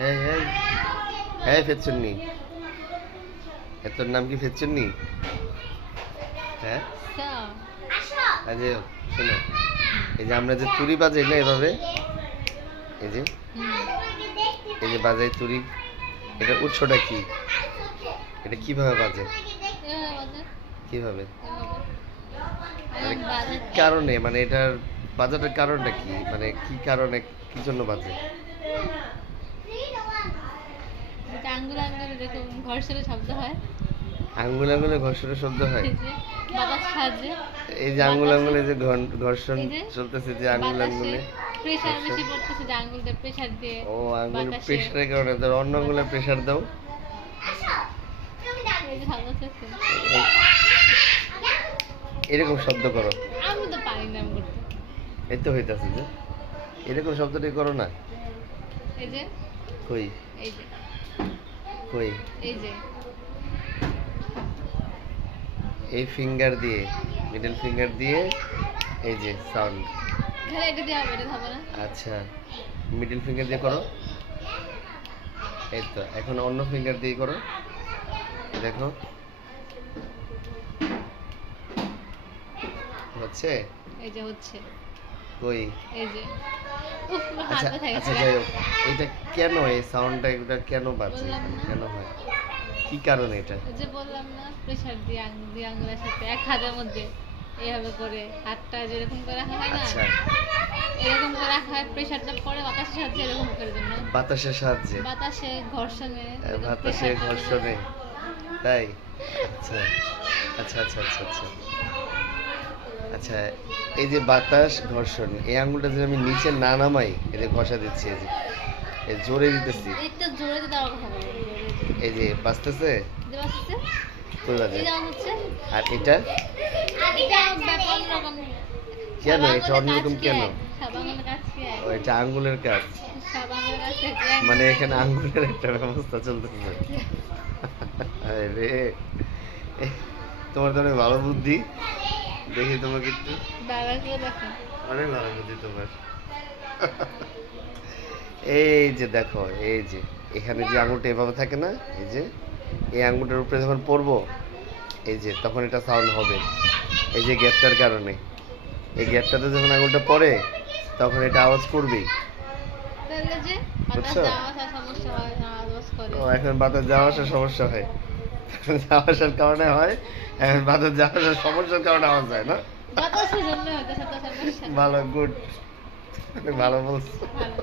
হ্যাঁ হ্যাঁ হ্যাঁ ফেচ্চুন্নি, তোর নাম কি ফেচ্চুন্নি? হ্যাঁ আজ শোনো, এই যে আমরা যে তুড়ি বাজাই না এভাবে, এই যে এই যে বাজাই তুড়ি, এটা উৎসটা কি? এটা কিভাবে বাজে? কিভাবে মানে কি কারণে, মানে এটার বাজাটার কারণটা কি, মানে কি কারণে, কি জন্য বাজে? আঙ্গুল আঙ্গুল এরকম ঘর্ষণের শব্দ হয়। আঙ্গুল আঙ্গুলে ঘর্ষণের শব্দ হয়? বাতাস সাহায্যে, এই যে আঙ্গুল আঙ্গুলে যে ঘর্ষণ চলতেছে, যে আঙ্গুল আঙ্গুলে প্রেসার বেশি পড়তেছে, যে আঙ্গুলটা প্রেসার দিয়ে। ও আঙ্গুলের প্রেসারের কারণে, ধর অন্য আঙ্গুলে প্রেসার দাও। এরকম শব্দ করো। আমি তো পারি না করতে। এই তো হইতাছে যে এরকম শব্দটি করো না। এই যে কই, এই যে কই, এই যে এই ফিঙ্গার দিয়ে, মিডল ফিঙ্গার দিয়ে এই যে সাউন্ড। তাহলে এটা দিয়ে হবে, এটা হবে না। আচ্ছা মিডল ফিঙ্গার দিয়ে করো। এই তো এখন অন্য ফিঙ্গার দিয়ে করো, দেখো হচ্ছে। এই যে হচ্ছে, কই, এই যে আচ্ছা আচ্ছা যাই হোক, এটা কেন এই সাউন্ডটা, এটা কেন বাজে, কেন হয়, কি কারণে এটা? যে বললাম না, প্রেসার দিয়ে আঙ্গুল দিয়ে আঙ্গুলের সাথে এক হাতের মধ্যে এইভাবে করে হাতটা যেরকম করে রাখা হয় না, আচ্ছা এরকম করে রাখা হয়, প্রেসারটা পড়ে বাতাসের সাহায্যে এরকম করে জন্য, বাতাসের সাহায্যে, বাতাসে ঘর্ষণে, বাতাসে ঘর্ষণে, তাই? আচ্ছা আচ্ছা আচ্ছা আচ্ছা আচ্ছা আচ্ছা এই যে বাতাস ঘর্ষণ, এই আঙ্গুলটা যদি আমি নিচে না নামাই, এই যে ঘষা দিচ্ছি, এই যে এই জোরে দিতেছি, একটু জোরে দিতে দেওয়ার কথা বলো, এই যে বাজতেছে, বাজছে, কই বাজে? এই যেমন হচ্ছে। আর এটা এটা ব্যাপার অন্যরকম। কেন, এটা অন্যরকম কেন? সব আঙুলের কাজ কি? ও এটা আঙ্গুলের কাজ, সব আঙুলের কাজ থেকে মানে এখানে আঙ্গুলের একটা ব্যবস্থা চলতেছে। আরে তোমার তো অনেক ভালো বুদ্ধি, দেখি তোমাকে একটু। দাদাকে দেখো, অনেক ভালো বুদ্ধি তোমার। এই যে দেখো, এই যে এখানে যে আঙুলটা এভাবে থাকে না, এই যে এই আঙুলটার উপরে যখন পড়বো, এই যে তখন এটা সাউন্ড হবে, এই যে গ্যাপটার কারণে, এই গ্যাপটাতে যখন আঙুলটা পড়ে তখন এটা আওয়াজ করবেই, তাহলে যে বাতাস বুঝছো? যাওয়া আসার সমস্যা হয় না, আওয়াজ করে। ও এখন বাতাস যাওয়া আসার সমস্যা হয়, যাওয়া আসার কারণে হয়, এখন বাতাস যাওয়া আসার সমস্যার কারণে আওয়াজ হয় না। বাতাসের জন্য হয়তো সমস্যা। ভালো, গুড, ভালো বলছো। ভালো।